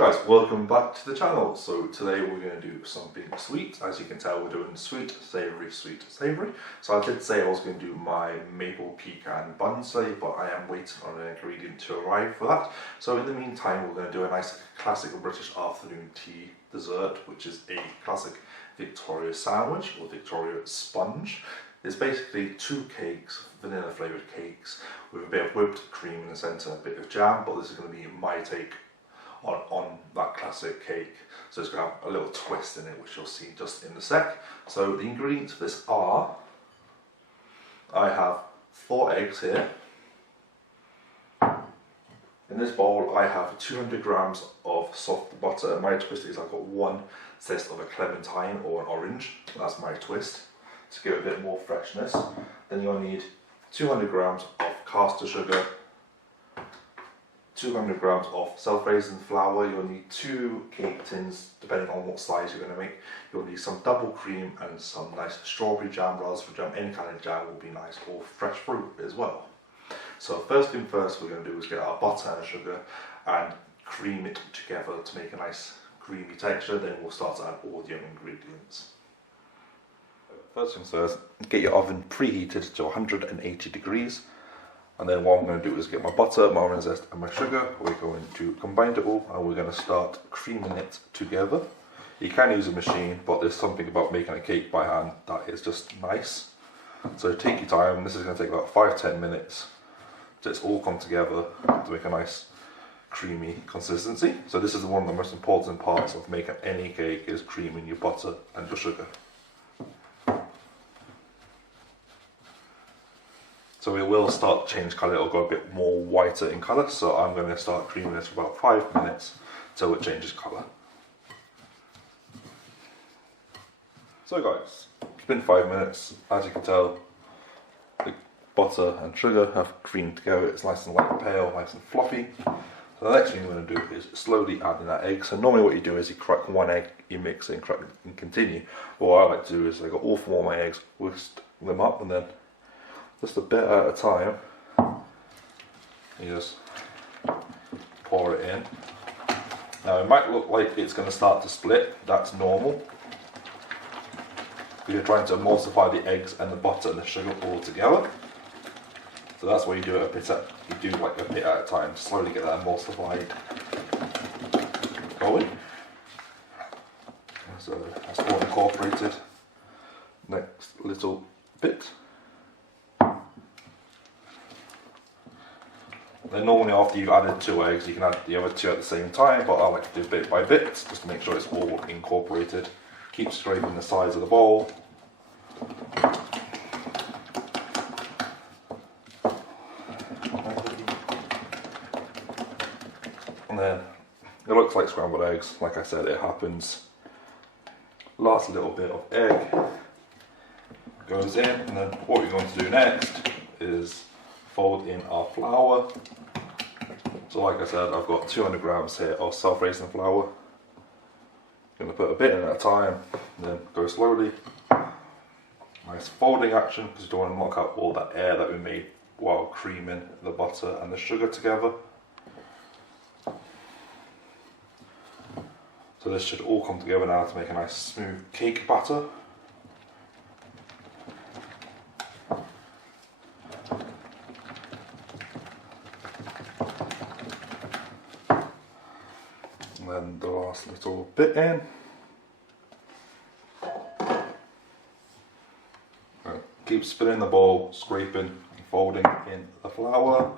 guys, welcome back to the channel. So today we're going to do something sweet. As you can tell, we're doing sweet, savoury, sweet, savoury. So I did say I was going to do my maple pecan buns today, but I am waiting on an ingredient to arrive for that. So in the meantime, we're going to do a nice classic British afternoon tea dessert, which is a classic Victoria sandwich or Victoria sponge. It's basically two cakes, vanilla flavoured cakes, with a bit of whipped cream in the centre, a bit of jam, but this is going to be my take on that classic cake. So it's going to have a little twist in it, which you'll see just in a sec. So the ingredients for this are, I have 4 eggs here. In this bowl I have 200 grams of soft butter, and my twist is I've got 1 zest of a clementine or an orange. That's my twist, to give it a bit more freshness. Then you'll need 200 grams of caster sugar, 200 grams of self-raising flour. You'll need 2 cake tins, depending on what size you're going to make. You'll need some double cream and some nice strawberry jam, raspberry jam, any kind of jam will be nice, or fresh fruit as well. So first thing first we're going to do is get our butter and sugar and cream it together to make a nice creamy texture. Then we'll start to add all the other ingredients. First things first, get your oven preheated to 180 degrees. And then what I'm going to do is get my butter, my orange zest and my sugar. We're going to combine it all and we're going to start creaming it together. You can use a machine, but there's something about making a cake by hand that is just nice. So take your time. This is going to take about 5-10 minutes to it's all come together to make a nice creamy consistency. So this is one of the most important parts of making any cake, is creaming your butter and your sugar. So it will start to change colour, it'll go a bit more whiter in colour, so I'm going to start creaming this for about 5 minutes till it changes colour. So guys, it's been 5 minutes. As you can tell, the butter and sugar have creamed together. It's nice and light pale, nice and fluffy. So the next thing you're going to do is slowly add in that egg. So normally what you do is you crack 1 egg, you mix it and crack and continue. But what I like to do is I got all 4 of my eggs, whisk them up, and then just a bit at a time, you just pour it in. Now it might look like it's going to start to split, that's normal. You're trying to emulsify the eggs and the butter and the sugar all together. So that's why you do it a bit at a time, to slowly get that emulsified going. So that's all incorporated. Next little bit. Then normally after you've added 2 eggs, you can add the other 2 at the same time, but I like to do bit by bit, just to make sure it's all incorporated. Keep scraping the sides of the bowl. And then it looks like scrambled eggs. Like I said, it happens. Last little bit of egg goes in, and then what we're going to do next is fold in our flour. So like I said, I've got 200 grams here of self-raising flour. I'm going to put a bit in at a time, and then go slowly. Nice folding action, because you don't want to knock out all that air that we made while creaming the butter and the sugar together. So this should all come together now to make a nice smooth cake batter. And then the last little bit in. Right. Keep spinning the bowl, scraping and folding in the flour.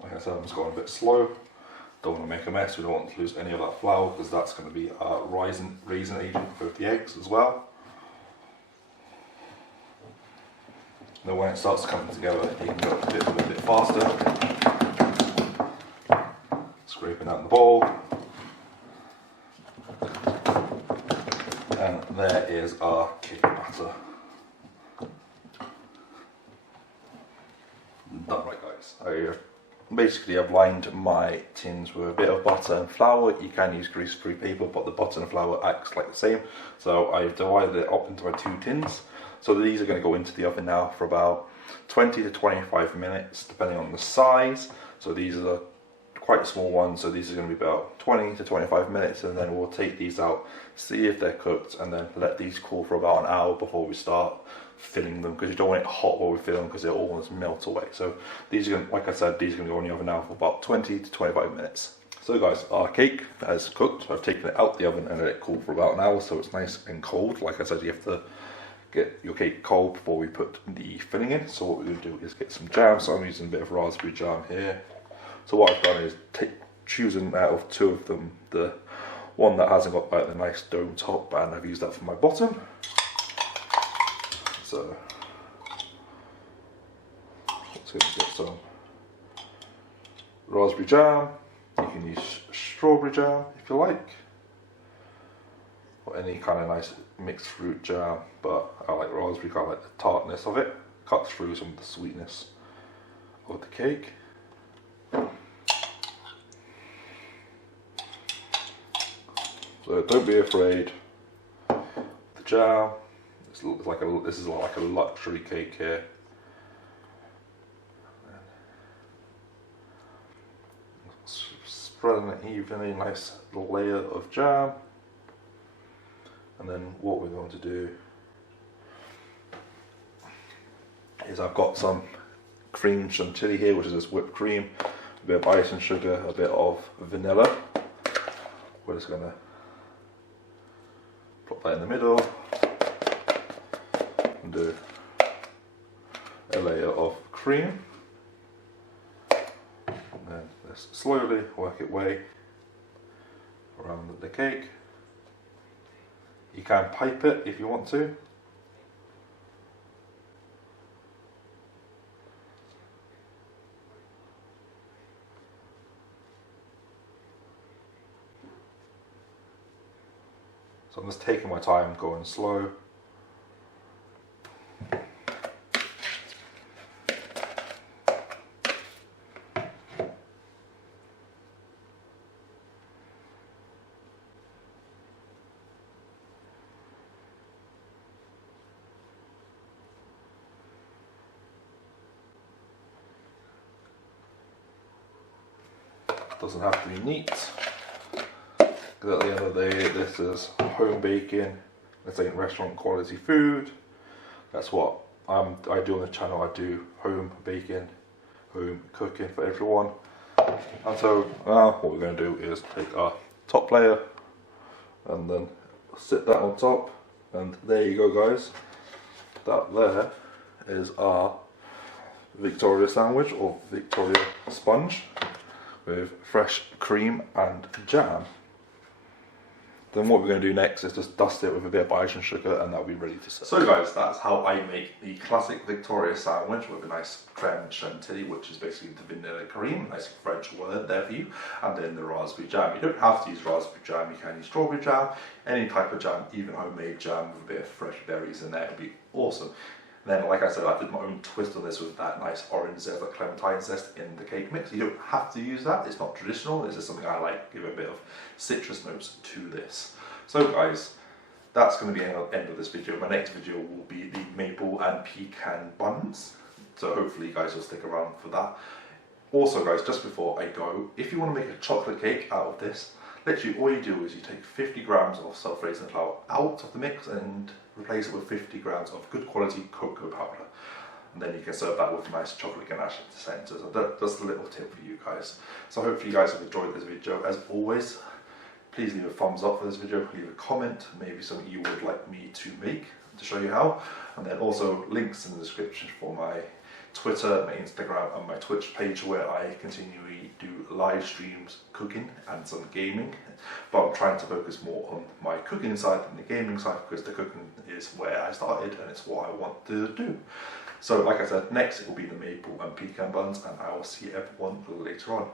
Like I said, I'm just going a bit slow. Don't want to make a mess, we don't want to lose any of that flour, because that's going to be our raisin agent for the eggs as well. Then when it starts coming together, you can go a bit faster. Scraping out the bowl. And there is our cake batter. Done. Right guys, basically I've lined my tins with a bit of butter and flour. You can use grease-free paper, but the butter and flour acts like the same. So I've divided it up into my 2 tins. So these are going to go into the oven now for about 20 to 25 minutes depending on the size. So these are quite small ones, so these are going to be about 20 to 25 minutes, and then we'll take these out, see if they're cooked, and then let these cool for about an hour before we start filling them, because you don't want it hot while we fill them because it all wants to melt away. So these are going to, like I said, these are going to go in the oven now for about 20 to 25 minutes. So guys, our cake has cooked. I've taken it out the oven and let it cool for about an hour, so it's nice and cold. Like I said, you have to get your cake cold before we put the filling in. So what we're going to do is get some jam. So I'm using a bit of raspberry jam here. So what I've done is choosing out of two of them, the one that hasn't got like the nice dome top, and I've used that for my bottom. So let's get some raspberry jam. You can use strawberry jam if you like, or any kind of nice mixed fruit jam, but I like raspberry, I like the tartness of it, cuts through some of the sweetness of the cake. So don't be afraid. The jam, this is like a luxury cake here. Spreading it evenly, nice layer of jam. And then what we're going to do is I've got some cream chantilly here, which is this whipped cream, a bit of icing sugar, a bit of vanilla. We're just going to plop that in the middle and do a layer of cream. And then let's slowly work its way around the cake. You can pipe it if you want to. So I'm just taking my time, going slow. Doesn't have to be neat, because at the end of the day this is home baking. This ain't restaurant quality food. That's what I do on the channel. I do home baking, home cooking for everyone. And so now what we're going to do is take our top layer and then sit that on top, and there you go guys. That there is our Victoria sandwich, or Victoria sponge, with fresh cream and jam. Then what we're going to do next is just dust it with a bit of icing sugar, and that'll be ready to serve. So guys, that's how I make the classic Victoria sandwich with a nice creme chantilly, which is basically the vanilla cream, nice French word there for you, and then the raspberry jam. You don't have to use raspberry jam, you can use strawberry jam, any type of jam, even homemade jam with a bit of fresh berries in there, it'd be awesome. Then, like I said, I did my own twist on this with that nice orange zest, like clementine zest in the cake mix. You don't have to use that, it's not traditional, it's just something I like, give a bit of citrus notes to this. So guys, that's going to be the end of this video. My next video will be the maple and pecan buns, so hopefully you guys will stick around for that. Also guys, just before I go, if you want to make a chocolate cake out of this, literally all you do is you take 50 grams of self-raising flour out of the mix and replace it with 50 grams of good quality cocoa powder. And then you can serve that with nice chocolate ganache at the centre. So that's a little tip for you guys. So hopefully you guys have enjoyed this video. As always, please leave a thumbs up for this video, leave a comment, maybe something you would like me to make to show you how. And then also links in the description for my Twitter, my Instagram and my Twitch page, where I continually do live streams, cooking and some gaming, but I'm trying to focus more on my cooking side than the gaming side, because the cooking is where I started and it's what I want to do. So like I said, next it will be the maple and pecan buns, and I will see everyone later on.